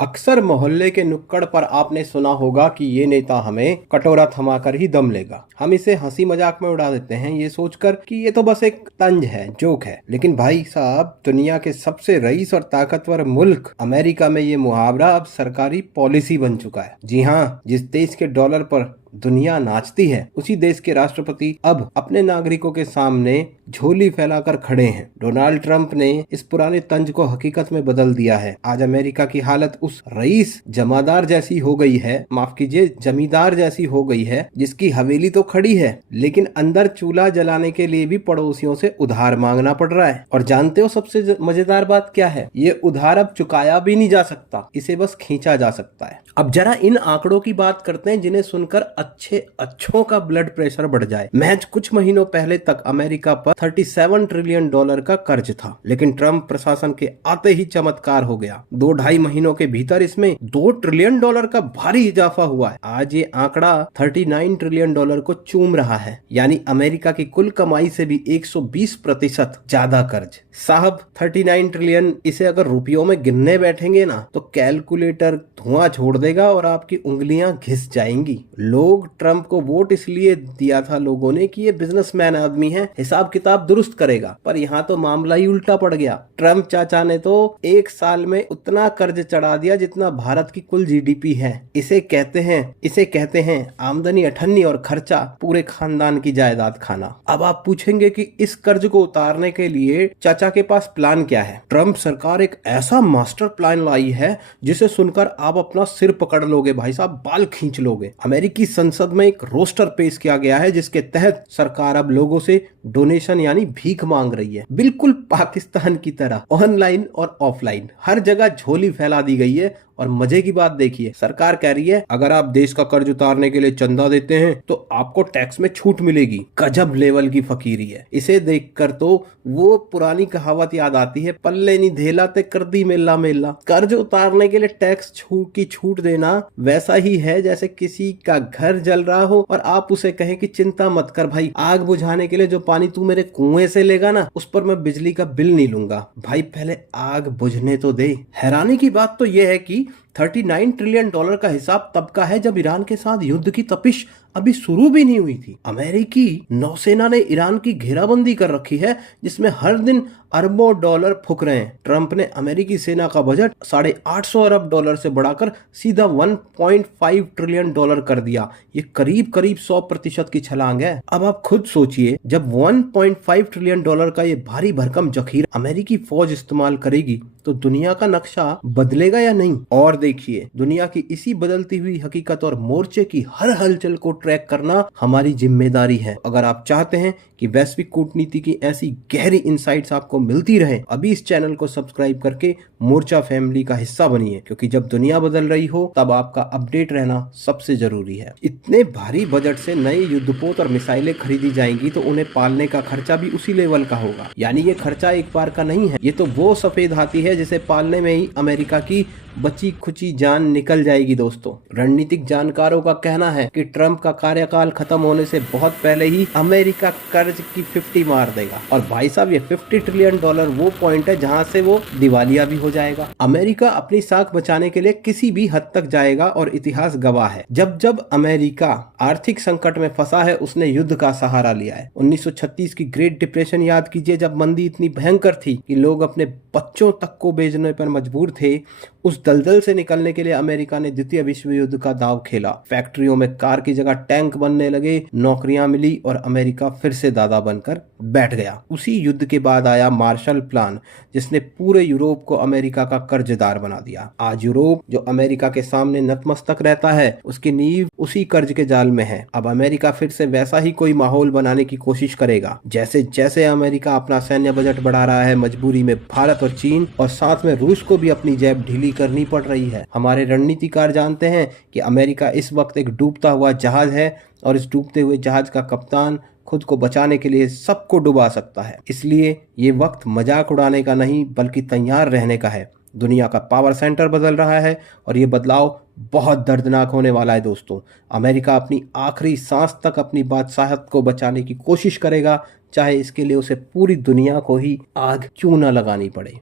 अक्सर मोहल्ले के नुक्कड़ पर आपने सुना होगा कि ये नेता हमें कटोरा थमाकर ही दम लेगा। हम इसे हंसी मजाक में उड़ा देते हैं ये सोचकर कि ये तो बस एक तंज है, जोक है। लेकिन भाई साहब, दुनिया के सबसे रईस और ताकतवर मुल्क अमेरिका में ये मुहावरा अब सरकारी पॉलिसी बन चुका है। जी हाँ, जिस देश के डॉलर पर दुनिया नाचती है उसी देश के राष्ट्रपति अब अपने नागरिकों के सामने झोली फैलाकर खड़े हैं। डोनाल्ड ट्रंप ने इस पुराने तंज को हकीकत में बदल दिया है। आज अमेरिका की हालत उस रईस जमादार जैसी हो गई है, माफ कीजिए जमींदार जैसी हो गई है, जिसकी हवेली तो खड़ी है लेकिन अंदर चूल्हा जलाने के लिए भी पड़ोसियों से उधार मांगना पड़ रहा है। और जानते हो सबसे मजेदार बात क्या है? ये उधार अब चुकाया भी नहीं जा सकता, इसे बस खींचा जा सकता है। अब जरा इन आंकड़ों की बात करते हैं जिन्हें सुनकर अच्छों का ब्लड प्रेशर बढ़ जाए। महज कुछ महीनों पहले तक अमेरिका पर 37 ट्रिलियन डॉलर का कर्ज था, लेकिन ट्रंप प्रशासन के आते ही चमत्कार हो गया। 2-2.5 महीनों के भीतर इसमें 2 ट्रिलियन डॉलर का भारी इजाफा हुआ है। आज ये आंकड़ा 39 ट्रिलियन डॉलर को चूम रहा है, यानी अमेरिका की कुल कमाई से भी 120% ज्यादा कर्ज। साहब 39 ट्रिलियन, इसे अगर रुपयों में गिनने बैठेंगे ना तो कैलकुलेटर धुआं छोड़ देगा और आपकी उंगलियां घिस जाएंगी। लोग ट्रंप को वोट इसलिए दिया था लोगों ने कि ये बिजनेसमैन आदमी है, हिसाब किताब दुरुस्त करेगा। पर यहाँ तो मामला ही उल्टा पड़ गया। ट्रंप चाचा ने तो एक साल में उतना कर्ज चढ़ा दिया जितना भारत की कुल जीडीपी है। इसे कहते हैं आमदनी अठन्नी और खर्चा पूरे खानदान की जायदाद खाना। अब आप पूछेंगे कि इस कर्ज को उतारने के लिए चाचा के पास प्लान क्या है? ट्रंप सरकार एक ऐसा मास्टर प्लान लाई है जिसे सुनकर आप अपना सिर पकड़ लोगे भाई साहब, बाल खींच लोगे। अमेरिकी संसद में एक रोस्टर पेश किया गया है जिसके तहत सरकार अब लोगों से डोनेशन यानी भीख मांग रही है। बिल्कुल पाकिस्तान की तरह ऑनलाइन और ऑफलाइन हर जगह झोली फैला दी गई है। और मजे की बात देखिए, सरकार कह रही है अगर आप देश का कर्ज उतारने के लिए चंदा देते हैं तो आपको टैक्स में छूट मिलेगी। गजब लेवल की फकीरी है। इसे देखकर तो वो पुरानी कहावत याद आती है, पल्ले नहीं धेला ते कर दी मेला मेला। कर्ज उतारने के लिए टैक्स छूट देना वैसा ही है जैसे किसी का घर जल रहा हो और आप उसे कहें कि चिंता मत कर भाई, आग बुझाने के लिए जो पानी तू मेरे कुएं से लेगा ना उस पर मैं बिजली का बिल नहीं लूंगा। भाई पहले आग बुझने तो दे। हैरानी की बात तो यह है कि 39 ट्रिलियन डॉलर का हिसाब तब का है जब ईरान के साथ युद्ध की तपिश अभी शुरू भी नहीं हुई थी। अमेरिकी नौसेना ने ईरान की घेराबंदी कर रखी है जिसमें हर दिन अरबों डॉलर फूक रहे हैं। ट्रंप ने अमेरिकी सेना का बजट 850 अरब डॉलर से बढ़ाकर सीधा 1.5 ट्रिलियन डॉलर कर दिया। ये करीब 100% की छलांग है। अब आप खुद सोचिए, जब 1.5 ट्रिलियन डॉलर का ये भारी भरकम जखीरा अमेरिकी फौज इस्तेमाल करेगी तो दुनिया का नक्शा बदलेगा या नहीं? और देखिए, दुनिया की इसी बदलती हुई हकीकत और मोर्चे की हर हलचल को ट्रैक करना हमारी जिम्मेदारी है। अगर आप चाहते हैं कि वैश्विक कूटनीति की ऐसी गहरी इनसाइट्स आपको मिलती रहे, अभी इस चैनल को सब्सक्राइब करके मोर्चा फैमिली का हिस्सा बनिए, क्योंकि जब दुनिया बदल रही हो तब आपका अपडेट रहना सबसे जरूरी है। इतने भारी बजट से नए युद्धपोत और मिसाइलें खरीदी जाएंगी तो उन्हें पालने का खर्चा भी उसी लेवल का होगा। यानी ये खर्चा एक बार का नहीं है। ये तो वो सफेद हाथी है जिसे पालने में ही अमेरिका की बची खुची जान निकल जाएगी। दोस्तों, रणनीतिक जानकारों का कहना है कि ट्रंप का कार्यकाल खत्म होने से बहुत पहले ही अमेरिका कर्ज की 50 मार देगा। और भाई साहब, ये 50 ट्रिलियन डॉलर वो पॉइंट है जहां से वो दिवालिया भी हो जाएगा। अमेरिका अपनी साख बचाने के लिए किसी भी हद तक जाएगा और इतिहास गवाह है। जब जब अमेरिका आर्थिक संकट में फंसा है उसने युद्ध का सहारा लिया है। 1936 की ग्रेट डिप्रेशन याद कीजिए, जब मंदी इतनी भयंकर थी कि लोग अपने बच्चों तक को बेचने पर मजबूर थे। उस दलदल से निकलने के लिए अमेरिका ने द्वितीय विश्व युद्ध का दांव खेला। फैक्ट्रियों में कार की जगह टैंक बनने लगे, नौकरियां मिली और अमेरिका फिर से दादा बनकर बैठ गया। उसी युद्ध के बाद आया मार्शल प्लान, जिसने पूरे यूरोप को अमेरिका का कर्जदार बना दिया। आज यूरोप जो अमेरिका के सामने नतमस्तक रहता है, उसकी नींव उसी कर्ज के जाल में है। अब अमेरिका फिर से वैसा ही कोई माहौल बनाने की कोशिश करेगा। जैसे जैसे अमेरिका अपना सैन्य बजट बढ़ा रहा है, मजबूरी में भारत और चीन और साथ में रूस को भी अपनी जेब ढीली करनी पड़ रही है। हमारे रणनीतिकार जानते हैं कि अमेरिका इस वक्त एक डूबता हुआ जहाज है और इस डूबते हुए जहाज का कप्तान खुद को बचाने के लिए सबको डुबा सकता है। इसलिए ये वक्त मजाक उड़ाने का नहीं बल्कि तैयार रहने का है। दुनिया का पावर सेंटर बदल रहा है और ये बदलाव बहुत दर्दनाक होने वाला है। दोस्तों, अमेरिका अपनी आखिरी सांस तक अपनी बादशाहत को बचाने की कोशिश करेगा, चाहे इसके लिए उसे पूरी दुनिया को ही आग क्यों न लगानी पड़े।